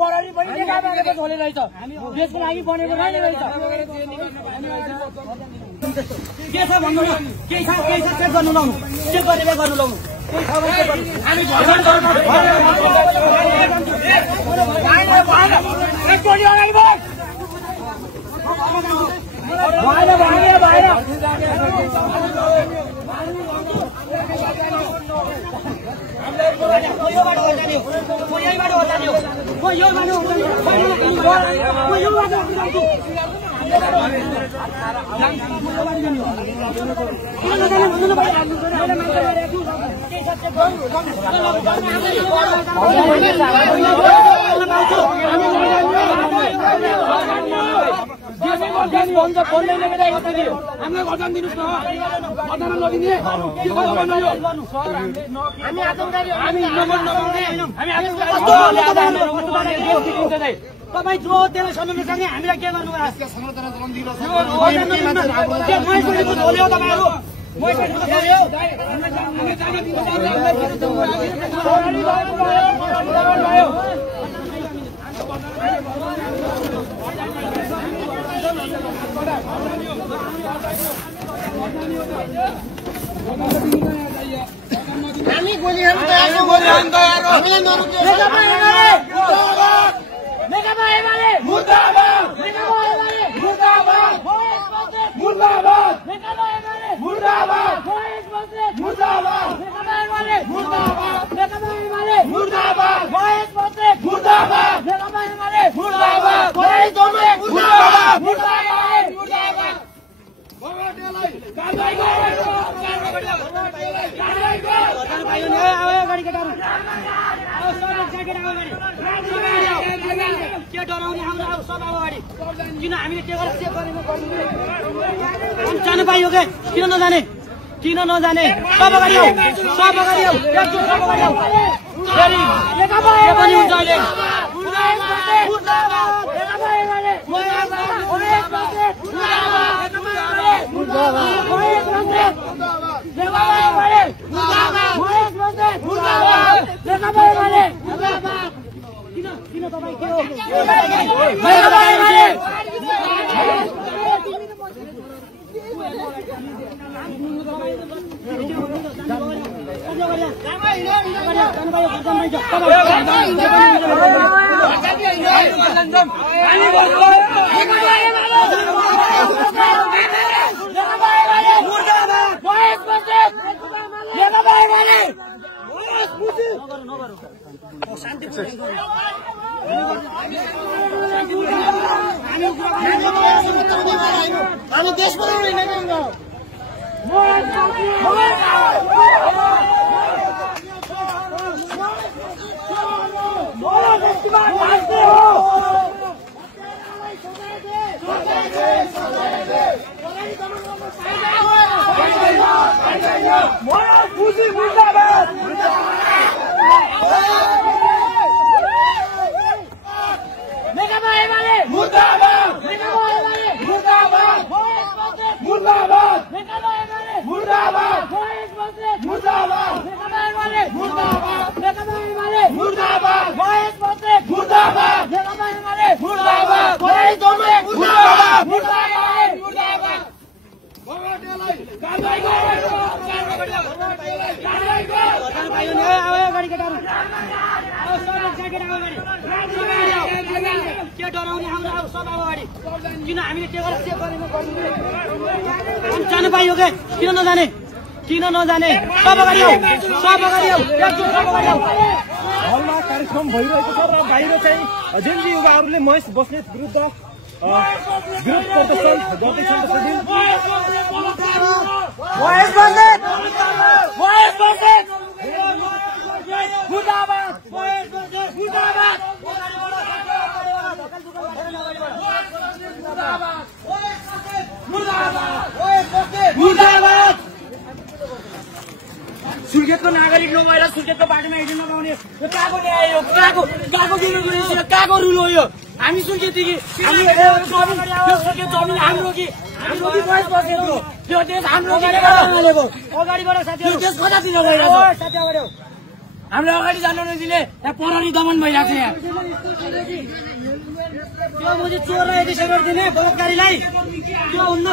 पराली पनि नेकपाको झोले रहेछ देशको लागि बनेको रहेछ के छ भन्नु न के छ चेक गर्नु लाउनु चेक गरेर गर्नु लाउनु हामी तपाईँ जो त्यसलाई सम्झनु सक्ने हामीलाई के गर्नु हामी गोली हाल्न तयार छौं हामीलाई नेकपा एमाले मुर्दाबाद नेकपा एमाले मुर्दाबाद मुर्दाबाद नेकपा एमाले मुर्दाबाद मुर्दाबाद नेकपा एमाले मुर्दाबाद नेकपा एमाले मुर्दाबाद महेश मन्त्री मुर्दाबाद नेकपा एमाले मुर्दाबाद महेश मन्त्री मुर्दाबाद मुर्दाबाद मुर्दाबाद भगवतीलाई कारबाही गर्नु कारबाही गर्नु आयो गाडी केटाहरु आउ सब ज्याकेट आउ गाडी के डराउने हाम्रो आउ सब अगाडि किन हामीले के गरेर सेभ गरेको गर्नु जानु पाइयो के किन नजाने सब अगाडि आउ एकचोट सब अगाडि आउ फेरि नेकपा पनि हुन्छ अहिले मुर्दाबाद नेकपा एमाले मुर्दाबाद महेश मन्त्री मुर्दाबाद महेश मन्त्री नेकपा एमाले मुर्दाबाद महेश मन्त्री मुर्दाबाद नेकपा एमाले मुर्दाबाद किन तपाईँ के हो नेकपा एमाले हामी देश बनाउने नेकपा एमाले मुर्दाबाद नेकपा एमाले मुर्दाबाद मुर्दाबाद नेकपा एमाले मुर्दाबाद महेश मन्त्री मुर्दाबाद नेकपा एमाले मुर्दाबाद नेकपा एमाले मुर्दाबाद महेश मन्त्री मुर्दाबाद नेकपा एमाले मुर्दाबाद महेश मन्त्री मुर्दाबाद मुर्दाबाद मुर्दाबाद भगवतीलाई कारबाही गर्नु कारबाही गर्नु आयो गाडी केटाहरु आउ सब ज्याकेट आउ गाडी के डराउने हाम्रो आउ सब अगाडि किन हामीले के गरेर सेभ गरेको गर्नु जानु पाइयो के किन नजाने सब अगाडि आउ एकचोट सब अगाडि आउ हलमा कार्यक्रम भइरहेको छ र बाहिर चाहिँ जेनजी युवाहरूले महेश बस्नेत विरुद्ध विरोध प्रदर्शन गर्दैछन् महेश बस्नेत मुर्दाबाद महेश बस्नेत मुर्दाबाद सुर्खेतको नागरिक नभएर सुर्खेतको पार्टीमा हिँड्नु नपाउने यो कहाँको न्याय हो कहाँको डेमोक्रेसी हो कहाँको रुल हो यो हामी सुर्खेतदेखि यो सुर्खेत जमिन हाम्रो कि बयस बसेको यो देश हाम्रो अगाडिबाट साथीहरू देश कतातिर गइरहेको साथीहरू हामीले अगाडि जानु नदिने यहाँ प्रहरी दमन भइरहेको छ यहाँ त्यो मुझे चोरलाई यदि सेवा दिने बलात्कारीलाई त्यो हुन्न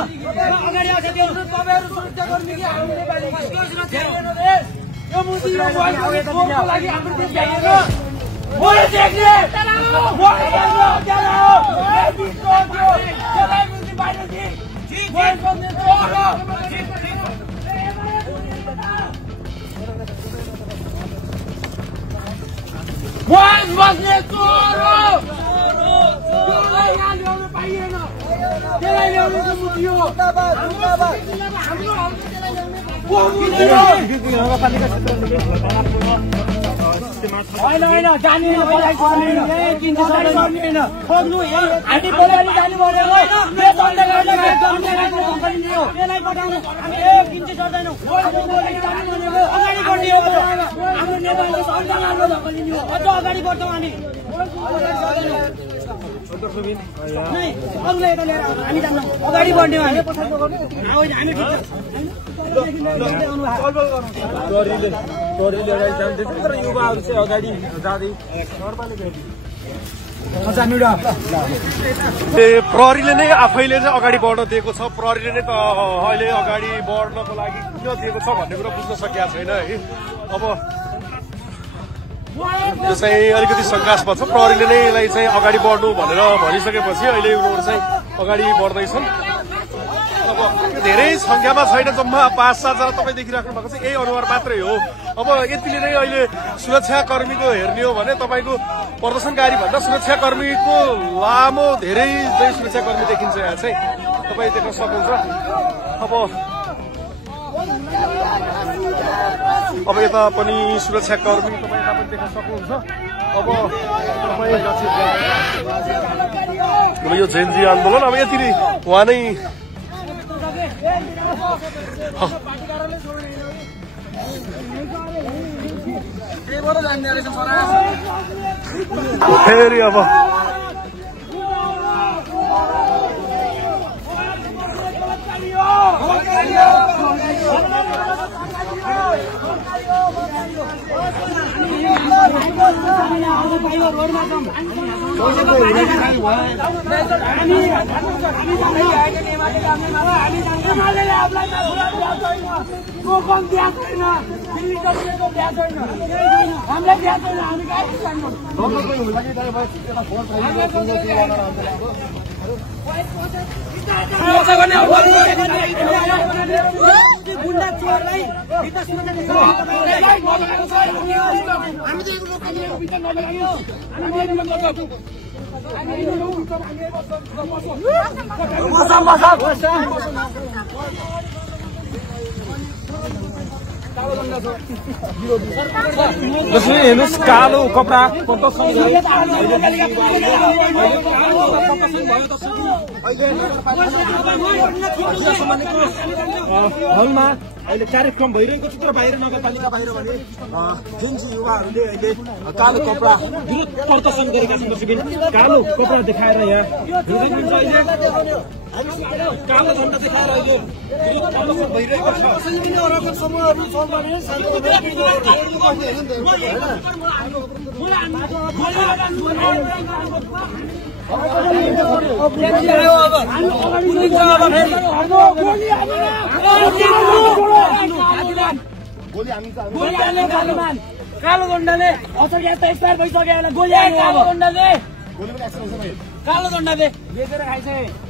अगाडि आएको त्यो तपाईहरु सुरक्षाकर्मी कि हाम्रो नेपाली यो मुझे यो भोटको लागि हाम्रो देश भ्याएको मोले देख्ने मोले देख्ने चलाओ ए बिस्को त्यो त्यसलाई मुझे बाहिर दि ठीक गर्ने चोर वास बस्ने चोर त्यसलाई यहाँ ल्याउनु पाइएन त्यसलाई ल्याउनु त मुद्यो होइन जाने खोज्नु हामी बोलाइले जानु पर्यो त्यसलाई पठाउनु हामी किन्चे सक्दैनौँ अगाडि बढ्ने हो हाम्रो नेपालले संविधान धक्कलिने हो अझ अगाडि बढ्छौँ हामी अरूलाई यता लिएर हामी जान्नौँ अगाडि बढ्ने हो हामी तर युवाहरू चाहिँ अगाडि जाँदै प्रहरीले नै आफैले चाहिँ अगाडि बढ्न दिएको छ प्रहरीले नै त अहिले अगाडि बढ्नको लागि किन दिएको छ भन्ने कुरा बुझ्न सकेका छैन है अब यो चाहिँ अलिकति शङ्कास्पद छ प्रहरीले नै यसलाई चाहिँ अगाडि बढ्नु भनेर भनिसकेपछि अहिले उनीहरू चाहिँ अगाडि बढ्दैछन् अब धेरै संख्यामा छैन जम्मा 5-7 जना तपाईँ देखिराख्नु भएको चाहिँ यही अनुहार मात्रै हो अब यतिले नै अहिले सुरक्षाकर्मीको हेर्ने हो भने तपाईँको प्रदर्शनकारी भन्दा सुरक्षाकर्मीको लामो धेरै चाहिँ सुरक्षाकर्मी देखिन्छ यहाँ चाहिँ तपाईँ देख्न सक्नुहुन्छ अब यता पनि सुरक्षाकर्मी तपाईँ यता पनि देख्न सक्नुहुन्छ अब यो जेनजी आन्दोलन अब यति नै उहाँ नै फेरि अब गुन्डा चोरलाई हेर्नुहोस् कालो कपडा हलमा अहिले कार्यक्रम भइरहेको चित्र बाहिर नगरपालिका बाहिर भने जुन चाहिँ युवाहरूले अहिले कालो कपडा विरोध प्रदर्शन गरेका छन् शिविर कालो कपडा देखाएर यहाँ कालो झण्डा देखाएर अहिले विरोध प्रदर्शन भइरहेको छ कालो झण्डाले असर ग्यास त एक्सपायर भइसक्यो गोली हाल्यो कालो झण्डाले कालो झण्डाले बेचेर खाइसके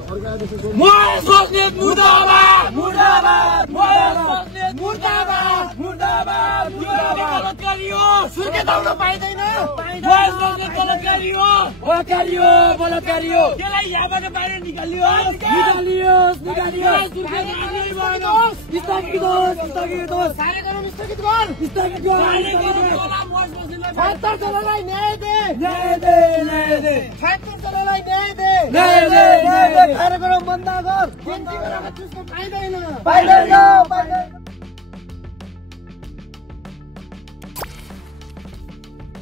सुर्खेत आउन पाइँदैन त्यसलाई यहाँबाट बाहिर निकालियोस् न्याय दे हामीलाई न्याय दे खानेकुरा बन्द गर पाइँदैन